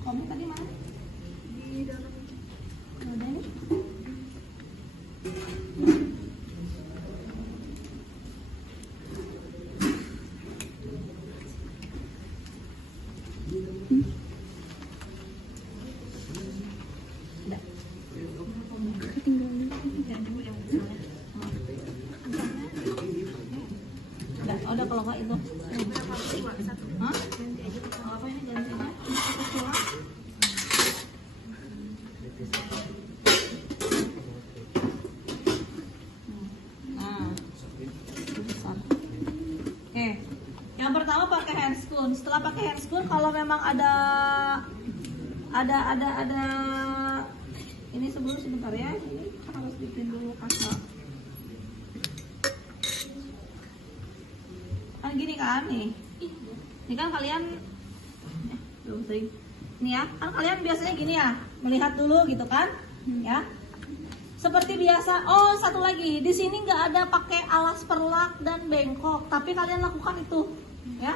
Kamu tadi mana? Di dalam. Udah nih. Udah kalau nggak itu. Hah? Apa ini gantinya? Itu pulang. Nah, itu besar. Oke, yang pertama pakai handscoon. Setelah pakai handscoon, kalau memang ada ini sebelum sebentar ya. Ini harus bikin dulu kasa. Kan gini kan nih. Ini kan kalian belum sering. Nih ya, kan kalian biasanya gini ya, melihat dulu gitu kan? Ya. Seperti biasa. Oh, satu lagi. Di sini nggak ada pakai alas perlak dan bengkok, tapi kalian lakukan itu, ya.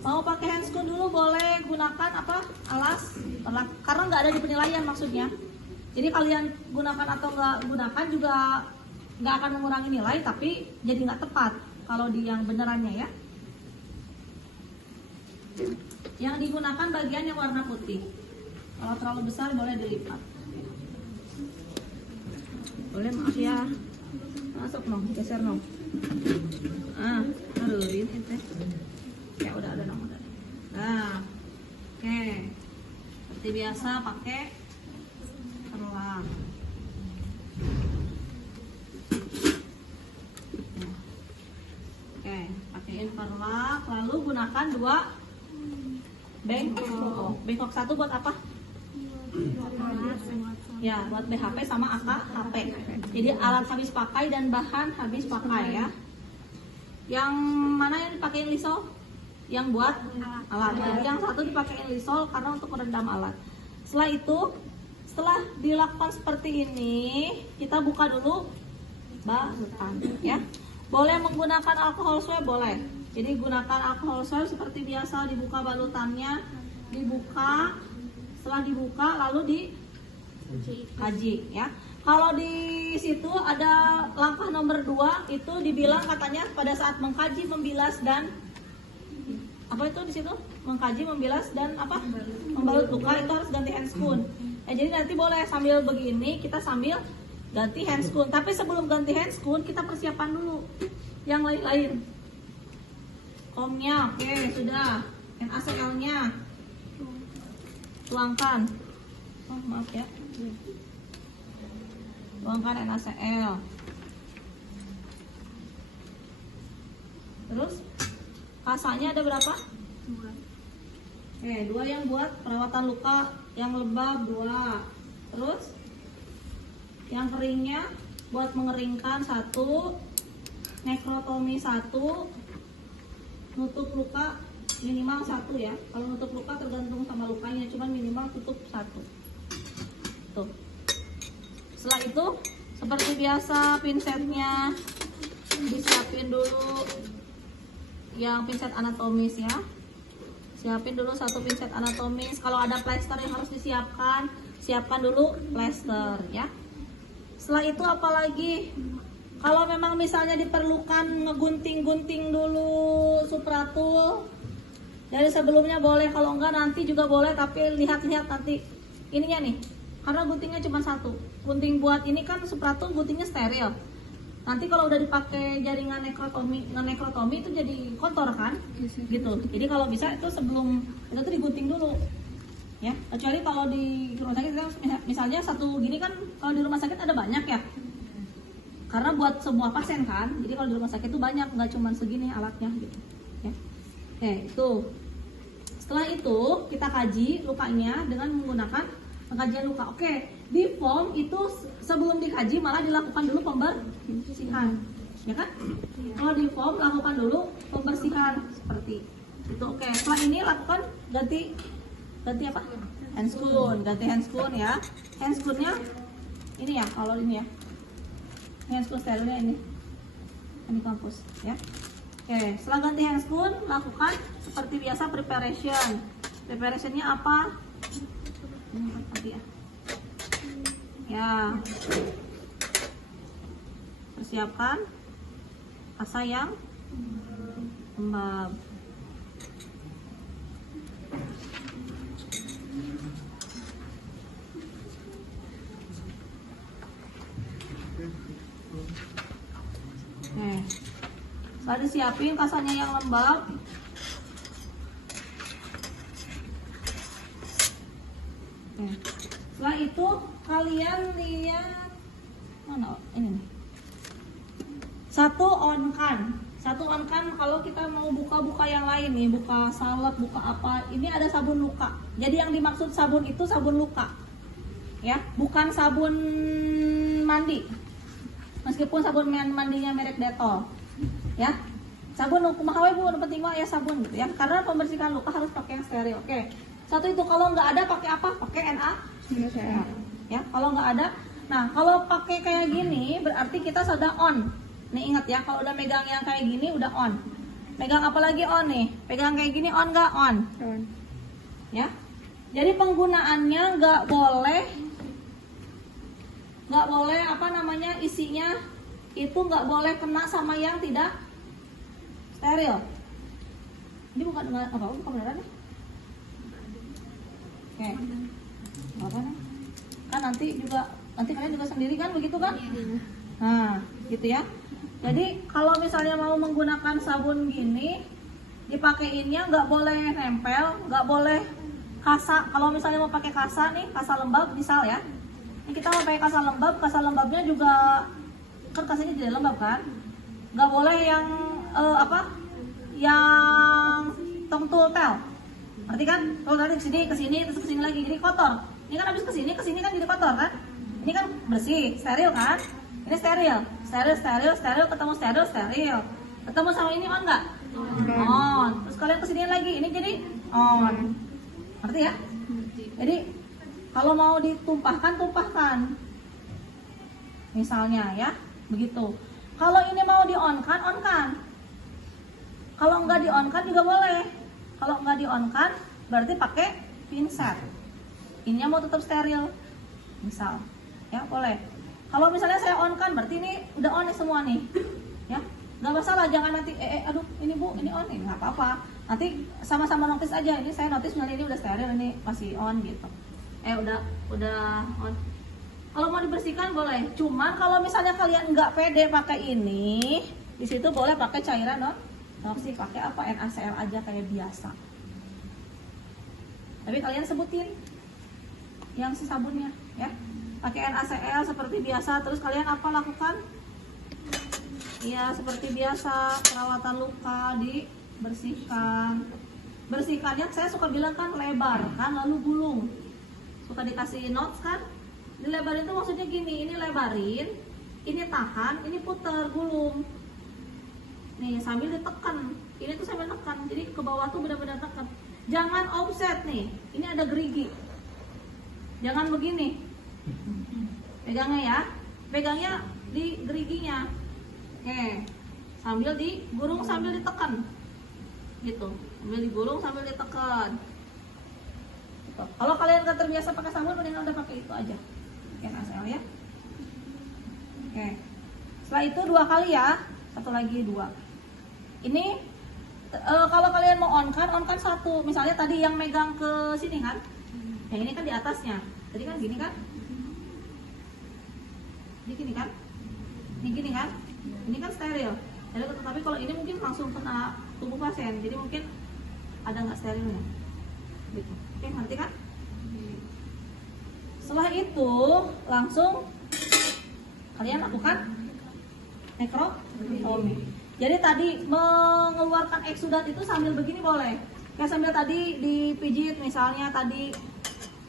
Mau pakai handscoon dulu boleh, gunakan apa? Alas perlak. Karena nggak ada di penilaian maksudnya. Jadi kalian gunakan atau nggak gunakan juga nggak akan mengurangi nilai, tapi jadi nggak tepat kalau di yang benerannya ya. Yang digunakan bagian yang warna putih. Kalau terlalu besar boleh dilipat. Boleh, maaf ya. Masuk nong, geser nong. Aduh, ini teh. Ya udah ada nong, udah. Nah, oke. Seperti biasa pakai perlak. Oke, pakaiin perlak, lalu gunakan 2 bengkok. Bengkok satu buat apa? Ya, buat BHP sama HP. Jadi alat habis pakai dan bahan habis pakai ya. Yang mana yang dipakein lisol? Yang buat alat. Jadi yang satu dipakein lisol karena untuk merendam alat. Setelah itu, setelah dilakukan seperti ini, kita buka dulu balutan ya. Boleh menggunakan alkohol swab, boleh. Jadi gunakan alkohol swab seperti biasa, dibuka balutannya, dibuka, setelah dibuka lalu dikaji ya. Kalau di situ ada langkah nomor 2 itu dibilang katanya pada saat mengkaji, membilas dan apa itu di situ? Mengkaji, membilas dan apa? Membalut luka itu harus ganti handscoon. Jadi nanti boleh sambil begini kita sambil ganti handscoon. Tapi sebelum ganti handscoon kita persiapan dulu yang lain-lain. Komnya, oke sudah. NaCl-nya tuangkan. Oh maaf ya. Tuangkan NaCl. Terus kasanya ada berapa? 2. 2 yang buat perawatan luka yang lebam 2. Terus yang keringnya buat mengeringkan 1, nekrotomi 1, nutup luka minimal 1 ya. Kalau nutup luka tergantung sama lukanya, cuman minimal tutup 1. Tuh. Setelah itu seperti biasa pinsetnya disiapin dulu yang pinset anatomis ya. Siapin dulu 1 pinset anatomis. Kalau ada plester yang harus disiapkan, siapkan dulu plester ya. Setelah itu apalagi? Kalau memang misalnya diperlukan ngegunting-gunting dulu supratul dari sebelumnya boleh, kalau enggak nanti juga boleh, tapi lihat-lihat nanti ininya nih, karena guntingnya cuma 1 gunting. Buat ini kan supratul guntingnya steril, nanti kalau udah dipakai jaringan nekrotomi itu jadi kotor kan gitu. Jadi kalau bisa itu sebelum itu tuh digunting dulu ya, kecuali kalau di rumah sakit misalnya 1 gini kan, kalau di rumah sakit ada banyak ya, karena buat semua pasien kan, jadi kalau di rumah sakit itu banyak, nggak cuma segini alatnya gitu ya. Oke, itu setelah itu kita kaji lukanya dengan menggunakan pengkajian luka. Oke, di foam itu sebelum dikaji malah dilakukan dulu pembersihan ya kan. Kalau di foam lakukan dulu pembersihan seperti itu. Oke, setelah ini lakukan ganti apa? Handscoon, ganti handscoon ya. Handscoonnya ini ya, kalau ini ya, handscoon sterilnya ini kampus ya. Oke, setelah ganti handscoon, lakukan seperti biasa preparation. Preparationnya apa? Ini tadi ya. Ya. Persiapkan kasa yang lembab. Oke. Setelah disiapin kasanya yang lembab, oke. Setelah itu kalian lihat mana ini nih. Satu on kan kalau kita mau buka-buka yang lain nih, buka salad, buka apa, ini ada sabun luka. Jadi yang dimaksud sabun itu sabun luka, ya, bukan sabun mandi. Meskipun sabun mandinya merek Dettol, ya, sabun kumaha we Bu, penting mah ya sabun gitu ya, karena pembersihkan luka harus pakai yang steril. Oke, satu itu. Kalau nggak ada pakai apa? Pakai NaCl, ya. Kalau nggak ada, nah kalau pakai kayak gini berarti kita sudah on. Nih ingat ya, kalau udah megang yang kayak gini udah on. Megang apa lagi on nih? Pegang kayak gini on nggak? On. Ya. Jadi penggunaannya nggak boleh apa namanya, isinya itu nggak boleh kena sama yang tidak steril. Ini bukan dengan apa? Bukan beneran nih. Oke. Apa nih? Kan nanti kalian juga sendiri kan begitu kan? Nah, gitu ya. Jadi kalau misalnya mau menggunakan sabun gini, dipakaiinnya nggak boleh nempel, nggak boleh kasa. Kalau misalnya mau pakai kasa nih, kasa lembab misal ya. Ini kita mau pakai kasa lembabnya juga kan kasanya tidak lembab kan? Nggak boleh yang yang tongtul tel. Berarti kan kalau dari ke sini terus ke sini lagi jadi kotor. Ini kan habis ke sini kan jadi kotor kan? Ini kan bersih, steril kan? Ini steril, ketemu steril. Ketemu sama ini on nggak? On. Terus kalian kesini lagi, ini jadi on. Ngerti ya? Jadi kalau mau ditumpahkan, tumpahkan. Misalnya ya, begitu. Kalau ini mau di-on-kan, on-kan. Kalau nggak di-on-kan juga boleh. Kalau nggak di-on-kan, berarti pakai pinset. Ininya mau tetap steril. Misal, ya boleh. Kalau misalnya saya on kan, berarti ini udah on nih semua nih, ya, nggak masalah. Jangan nanti, aduh, ini Bu, ini on nih, nggak apa-apa. Nanti sama-sama notice aja. Ini saya notice misalnya ini udah steril, ini masih on gitu. Udah on. Kalau mau dibersihkan boleh. Cuman kalau misalnya kalian nggak pede pakai ini, di situ boleh pakai cairan toksik, pakai apa? NaCl aja kayak biasa. Tapi kalian sebutin yang si sabunnya, ya. Pakai NaCl seperti biasa. Terus kalian apa lakukan? Ya seperti biasa, perawatan luka dibersihkan. Bersihkannya saya suka bilang kan lebar kan, lalu gulung. Suka dikasih notes kan? Dilebarin itu maksudnya gini, ini lebarin, ini tahan, ini putar, gulung. Nih sambil ditekan, ini tuh sambil tekan, jadi ke bawah tuh benar-benar tekan. Jangan offset nih, ini ada gerigi. Jangan begini. Pegangnya ya, pegangnya di geriginya. Oke, sambil digulung sambil ditekan, gitu. Sambil digulung sambil ditekan. Gitu. Kalau kalian nggak terbiasa pakai sabun, mending udah pakai itu aja. Oke, NaCl ya. Oke. Setelah itu 2 kali ya, satu lagi 2. Ini kalau kalian mau on kan 1. Misalnya tadi yang megang ke sini kan, yang ini kan di atasnya. Tadi kan gini kan? Ini gini kan? Ini gini kan? Ini kan steril. Tapi kalau ini mungkin langsung kena tubuh pasien, jadi mungkin ada nggak sterilnya. Gitu. Oke, ngerti kan? Setelah itu langsung kalian lakukan nekrotomi. Jadi tadi mengeluarkan eksudat itu sambil begini boleh. Kayak sambil tadi dipijit misalnya, tadi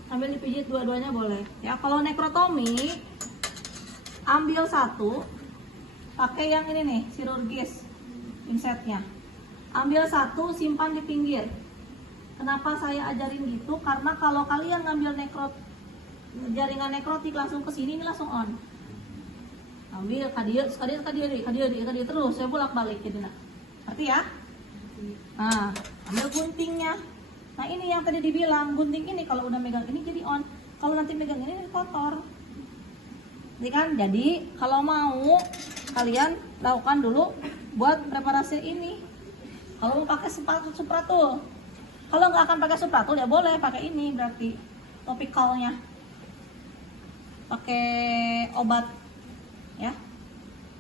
sambil dipijit dua-duanya boleh. Ya, kalau nekrotomi ambil 1, pakai yang ini nih, chirurgis pinsetnya. Ambil 1, simpan di pinggir. Kenapa saya ajarin gitu? Karena kalau kalian ngambil jaringan nekrotik langsung ke sini, ini langsung on. Ambil kadir terus saya bolak-balik jadi nah. Ngerti ya? Nah, ambil guntingnya. Nah ini yang tadi dibilang, gunting ini kalau udah megang ini jadi on, kalau nanti megang ini kotor. Jadi kan, jadi kalau mau kalian lakukan dulu buat preparasi ini. Kalau mau pakai supratul, kalau nggak akan pakai supratul ya boleh pakai ini, berarti topikalnya, pakai obat, ya,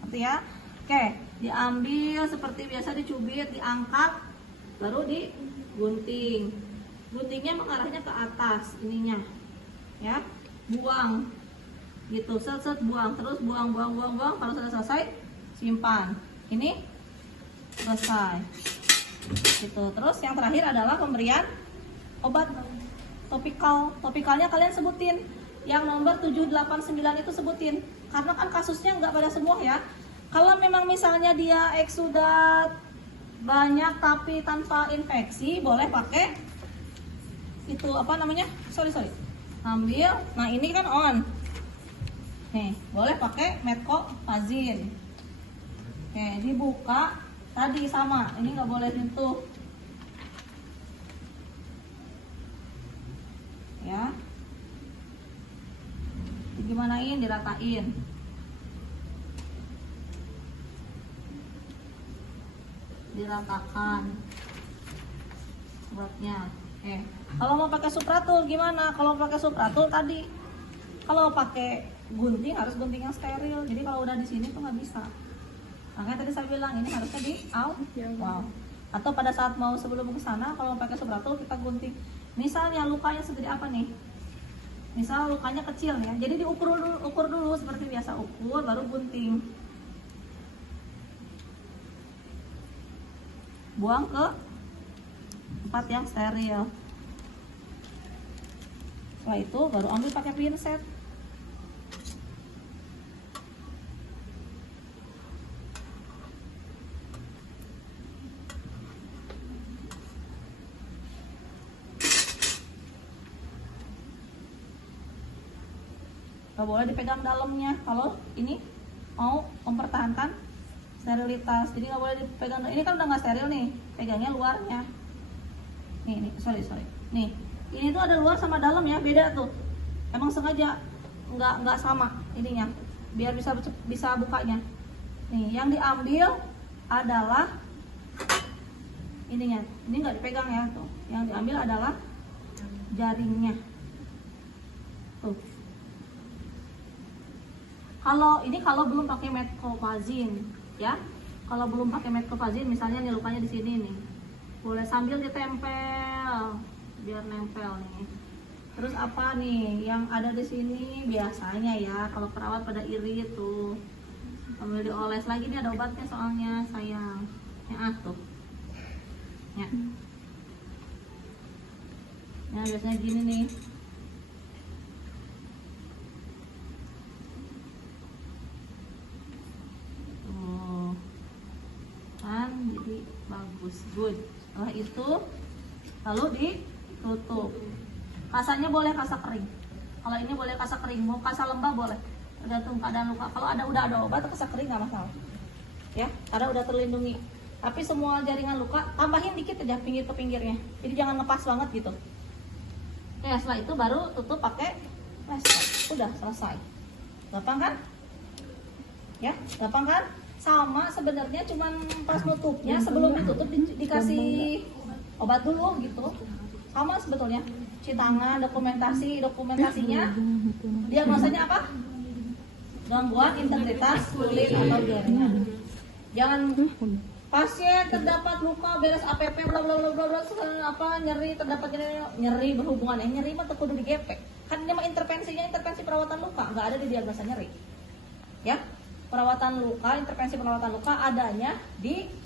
ngerti ya? Oke, diambil seperti biasa, dicubit, diangkat, baru digunting. Guntingnya mengarahnya ke atas ininya, ya, buang gitu, set buang, terus buang. Kalau sudah selesai simpan. Ini selesai gitu. Terus yang terakhir adalah pemberian obat topikalnya kalian sebutin yang nomor 789 itu, sebutin, karena kan kasusnya nggak pada semua ya. Kalau memang misalnya dia eksudat banyak tapi tanpa infeksi, boleh pakai itu apa namanya, sorry ambil, nah ini kan on nih, boleh pakai metcoprazin. Oke, dibuka tadi sama, ini nggak boleh sentuh ya, digimanain, diratain. Diratakan buatnya. Oke, kalau mau pakai supratul gimana? Kalau pakai supratul tadi, kalau pakai gunting harus gunting yang steril. Jadi kalau udah di sini tuh nggak bisa. Makanya tadi saya bilang ini harusnya di out. Wow. Atau pada saat mau sebelum ke sana, kalau mau pakai supratul kita gunting. Misalnya lukanya segede apa nih? Misal lukanya kecil ya. Jadi ukur dulu seperti biasa, ukur baru gunting. Buang ke tempat yang steril. Setelah itu baru ambil pakai pinset. Gak boleh dipegang dalamnya kalau ini mau mempertahankan sterilitas. Jadi nggak boleh dipegang. Ini kan udah nggak steril nih, pegangnya luarnya. Nih, sorry. Nih, ini tuh ada luar sama dalam ya, beda tuh. Emang sengaja nggak sama ininya, biar bisa bukanya. Nih, yang diambil adalah ininya. Ini nggak dipegang ya tuh. Yang diambil adalah jaringnya. Tuh. Kalau belum pakai metcoprazin, ya. Kalau belum pakai metcoprazin, misalnya nih lukanya di sini nih, boleh sambil ditempel, biar nempel nih. Terus apa nih yang ada di sini biasanya ya, kalau perawat pada iri tuh, sambil dioles lagi. Nih ada obatnya soalnya sayang, ya tuh, ya. Nah biasanya gini nih. Jadi bagus, good. Setelah itu lalu ditutup. Kasanya boleh kasa kering. Kalau ini boleh kasa kering, mau kasa lembab boleh, tergantung keadaan luka. Kalau udah ada obat, kasa kering nggak masalah, ya, karena udah terlindungi. Tapi semua jaringan luka tambahin dikit aja pinggir ke pinggirnya, jadi jangan ngepas banget gitu. Oke, setelah itu baru tutup pakai plester. Udah selesai. Gampang kan? Ya, gampang kan? Sama sebenarnya, cuman pas nutupnya sebelum ditutup dikasih obat dulu gitu. Sama sebetulnya. Cuci tangan, dokumentasinya diagnosanya apa? Gangguan integritas kulit atau jaringan. Jangan pasien terdapat luka beres APP bla bla bla bla apa nyeri, terdapat nyeri berhubungan nyeri mah kudu digepek. Kan ini mah intervensi perawatan luka, nggak ada di diagnosa nyeri. Ya. Perawatan luka, intervensi perawatan luka adanya di